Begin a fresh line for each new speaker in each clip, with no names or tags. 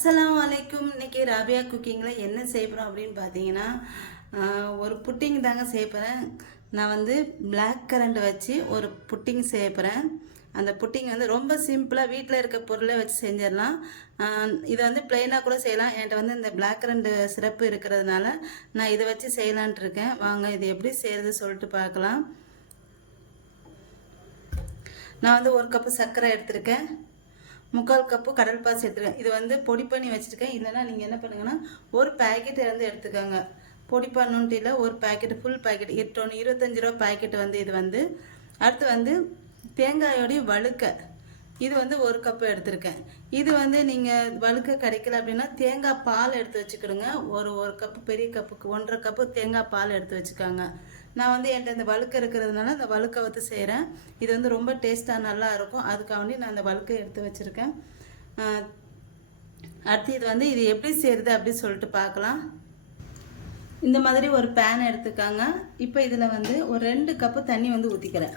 அஸ்லாம் வலைக்கும் இன்னைக்கு ராபியா குக்கிங்கில் என்ன செய்ய போகிறோம் அப்படின்னு பார்த்தீங்கன்னா ஒரு புட்டிங் தாங்க செய்ய போகிறேன் நான் வந்து பிளாக் கரண்ட் வச்சு ஒரு புட்டிங் செய்ய போகிறேன் அந்த புட்டிங் வந்து ரொம்ப சிம்பிளாக வீட்டில் இருக்க பொருளை வச்சு செஞ்சிடலாம். இதை இது வந்து பிளெயினாக கூட செய்யலாம். என்கிட்ட வந்து இந்த பிளாக் கரண்ட் சிறப்பு இருக்கிறதுனால நான் இதை வச்சு செய்யலான்ட்டு இருக்கேன். வாங்க இது எப்படி செய்கிறது சொல்லிட்டு பார்க்கலாம். நான் வந்து ஒரு கப்பு சர்க்கரை எடுத்திருக்கேன். முக்கால் கப்பு கடல் பாசி எடுத்துருக்கேன் இது வந்து பொடி பண்ணி வச்சுருக்கேன். இல்லைன்னா நீங்கள் என்ன பண்ணுங்கன்னா ஒரு பேக்கெட் இருந்து எடுத்துக்கோங்க. பொடி பண்ணணுன்ட்டு இல்லை ஒரு பேக்கெட் ஃபுல் பேக்கெட் எட்டு இருபத்தஞ்சி ரூபா பேக்கெட் வந்து இது வந்து. அடுத்து வந்து தேங்காயோடைய வழுக்க. இது வந்து ஒரு கப்பு எடுத்திருக்கேன். இது வந்து நீங்கள் வழுக்க கிடைக்கல அப்படின்னா தேங்காய் பால் எடுத்து வச்சுக்கிடுங்க. ஒரு ஒரு கப்பு பெரிய கப்புக்கு ஒன்றரை கப்பு தேங்காய் பால் எடுத்து வச்சுக்கோங்க. நான் வந்து என்கிட்ட இந்த வழுக்க இருக்கிறதுனால இந்த வழுக்கை வந்து செய்கிறேன் இது வந்து ரொம்ப டேஸ்ட்டாக நல்லா இருக்கும். அதுக்காண்டி நான் இந்த வழுக்கை எடுத்து வச்சுருக்கேன். அடுத்து இது வந்து இது எப்படி செய்கிறது அப்படின்னு சொல்லிட்டு பார்க்கலாம். இந்த மாதிரி ஒரு பேன் எடுத்துக்காங்க. இப்போ இதில் வந்து ஒரு ரெண்டு கப்பு தண்ணி வந்து ஊற்றிக்கிறேன்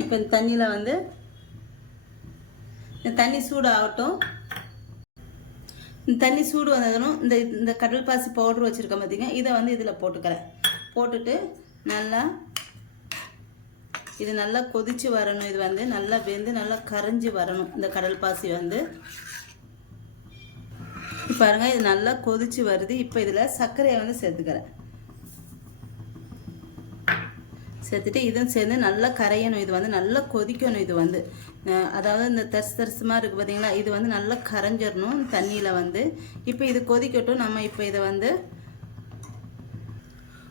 இப்போ இந்த தண்ணியில் வந்து இந்த தண்ணி சூடாகட்டும். தண்ணி சூடு வந்ததும் இந்த இந்த கடல் பாசி பவுட்ரு வச்சுருக்கோம் பார்த்தீங்க இதை வந்து இதில் போட்டுக்கிறேன். போட்டுட்டு நல்லா இது நல்லா கொதிச்சு வரணும். இது வந்து நல்லா வெந்து நல்லா கரைஞ்சி வரணும். இந்த கடல் பாசி வந்து. பாருங்கள் இது நல்லா கொதிச்சு வருது. இப்போ இதில் சர்க்கரையை வந்து சேர்த்துக்கிறேன். சேர்த்துட்டு இதுவும் சேர்ந்து நல்லா கரையணும். இது வந்து நல்லா கொதிக்கணும் இது வந்து. அதாவது இந்த தரிசு தரிசுமாக இருக்குது பார்த்தீங்களா இது வந்து நல்லா கரைஞ்சிடணும் தண்ணியில் வந்து. இப்போ இது கொதிக்கட்டும். நம்ம இப்போ இதை வந்து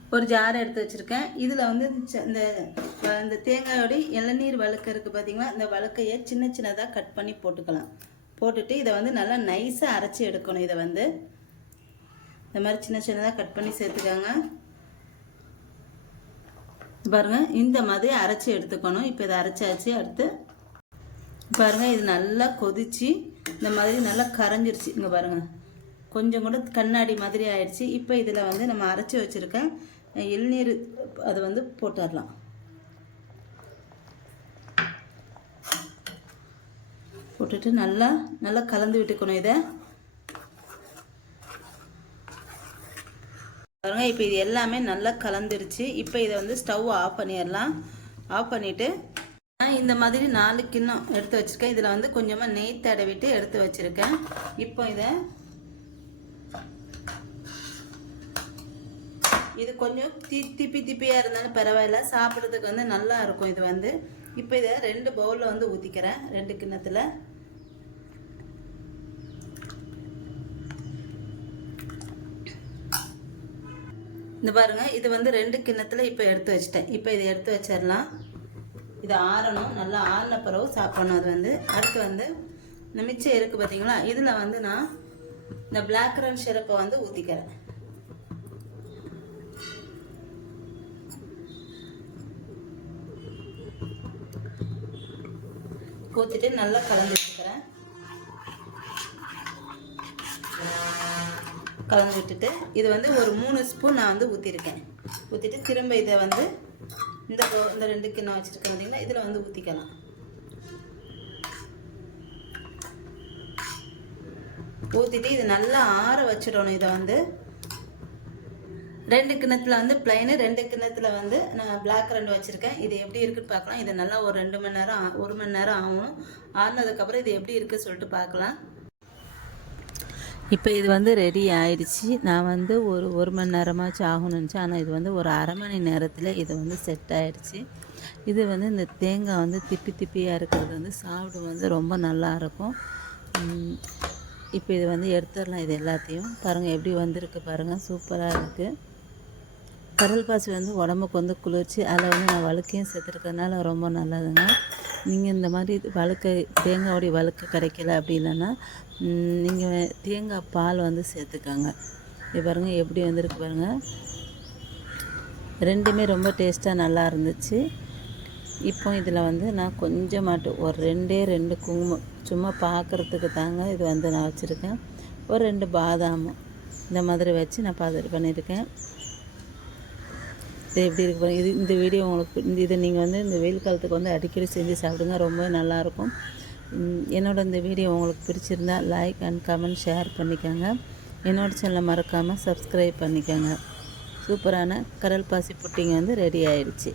ஒரு ஜார் எடுத்து வச்சுருக்கேன். இதில் வந்து ச- இந்த இந்த தேங்காயோட இளநீர் வழுக்க இருக்குது பார்த்தீங்களா இந்த வழுக்கையை சின்ன சின்னதாக கட் பண்ணி போட்டுக்கலாம். போட்டுட்டு இதை வந்து நல்லா நைஸாக அரைச்சி எடுக்கணும் இதை வந்து. இந்த மாதிரி சின்ன சின்னதாக கட் பண்ணி சேர்த்துக்கோங்க. பாருங்கள் இந்த மாதிரி அரைச்சி எடுத்துக்கணும். இப்போ இதை அரைச்சாச்சு அடுத்து பாருங்கள் இது நல்லா கொதிச்சு இந்த மாதிரி நல்லா கரைஞ்சிருச்சு. இங்கே பாருங்கள் கொஞ்சம் கூட கண்ணாடி மாதிரி ஆயிடுச்சு. இப்போ இதில் வந்து நம்ம அரைச்சி வச்சுருக்க இளநீர் அதை வந்து போட்டுடலாம். போட்டுட்டு நல்லா நல்லா கலந்து விட்டுக்கணும் இதை. பாருங்க இப்போ இது எல்லாமே நல்லா கலந்துருச்சு. இப்போ இதை வந்து ஸ்டவ் ஆஃப் பண்ணிடலாம். ஆஃப் பண்ணிவிட்டு நான் இந்த மாதிரி நாலு கிண்ணம் எடுத்து வச்சுருக்கேன். இதில் வந்து கொஞ்சமாக நெய் தடவிட்டு எடுத்து வச்சுருக்கேன். இப்போ இதை இது கொஞ்சம் தி திப்பி திப்பியாக இருந்தாலும் பரவாயில்ல. சாப்பிட்றதுக்கு வந்து நல்லா இருக்கும் இது வந்து. இப்போ இதை ரெண்டு பவுலில் வந்து ஊற்றிக்கிறேன் ரெண்டு கிண்ணத்தில். இந்த பாருங்க இது வந்து ரெண்டு கிண்ணத்துல இப்போ எடுத்து வச்சிட்டேன். இப்போ இதை எடுத்து வச்சிடலாம். இது ஆறணும். நல்லா ஆறின பிறகு சாப்பிடணும் அது வந்து. அடுத்து வந்து இந்த மிச்சம் இருக்குது பார்த்தீங்களா இதில் வந்து நான் இந்த பிளாக் ரன் சிறப்பை வந்து ஊற்றிக்கிறேன் ஊற்றிட்டு நல்லா கலந்து கலந்து விட்டுட்டு இது வந்து ஒரு மூணு ஸ்பூன் நான் வந்து ஊற்றிருக்கேன் ஊற்றிட்டு திரும்ப இதை வந்து இந்த இந்த ரெண்டு நான் வச்சுருக்கேன் பார்த்தீங்களா இதில் வந்து ஊற்றிக்கலாம் ஊற்றிட்டு இது நல்லா ஆற வச்சிடணும் இதை வந்து. ரெண்டு கிணத்துல வந்து பிளைனு ரெண்டு கிணத்துல வந்து நான் பிளாக் ரெண்டு வச்சுருக்கேன். இது எப்படி இருக்குன்னு பார்க்கலாம். இது நல்லா ஒரு ரெண்டு மணி நேரம் ஒரு மணி நேரம் ஆகணும். ஆறினதுக்கப்புறம் இது எப்படி இருக்குன்னு சொல்லிட்டு பார்க்கலாம்.
இப்போ இது வந்து ரெடி ஆயிடுச்சு. நான் வந்து ஒரு ஒரு மணி நேரமாச்சும் ஆகும்னு ஆனால் இது வந்து ஒரு அரை மணி நேரத்தில் இது வந்து செட் ஆயிடுச்சு. இது வந்து இந்த தேங்காய் வந்து திப்பி திப்பியாக இருக்கிறது வந்து சாப்பிடும் வந்து ரொம்ப நல்லா இருக்கும். இப்போ இது வந்து எடுத்துடலாம் இது எல்லாத்தையும். பாருங்கள் எப்படி வந்திருக்கு பாருங்கள் சூப்பராக இருக்குது கடல் பாசி வந்து உடம்புக்கு வந்து குளிர்ச்சி. அதில் வந்து நான் வழுக்கையும் சேர்த்துருக்கறதுனால ரொம்ப நல்லதுங்க. நீங்கள் இந்த மாதிரி வழுக்க தேங்காயோடைய வழுக்க கிடைக்கல அப்படின்னா நீங்கள் தேங்காய் பால் வந்து சேர்த்துக்கோங்க. இது பாருங்கள் எப்படி வந்திருக்கு பாருங்கள் ரெண்டுமே ரொம்ப டேஸ்ட்டாக நல்லா இருந்துச்சு. இப்போ இதில் வந்து நான் கொஞ்சமாட்டு ஒரு ரெண்டே ரெண்டு குங்குமம் சும்மா பார்க்குறதுக்கு தாங்க இது வந்து நான் வச்சுருக்கேன். ஒரு ரெண்டு பாதாமும் இந்த மாதிரி வச்சு நான் பாது பண்ணியிருக்கேன் இது எப்படி இருக்கு இது இந்த வீடியோ உங்களுக்கு இந்த இதை நீங்கள் வந்து இந்த வெயில் காலத்துக்கு வந்து அடிக்கடி செஞ்சு சாப்பிடுங்க. ரொம்ப நல்லாயிருக்கும். என்னோட இந்த வீடியோ உங்களுக்கு பிடிச்சிருந்தால் லைக் அண்ட் கமெண்ட் ஷேர் பண்ணிக்கோங்க. என்னோட சேனலை மறக்காமல் சப்ஸ்கிரைப் பண்ணிக்கோங்க. சூப்பரான கடல் பாசி புட்டிங்க வந்து ரெடி ஆயிடுச்சு.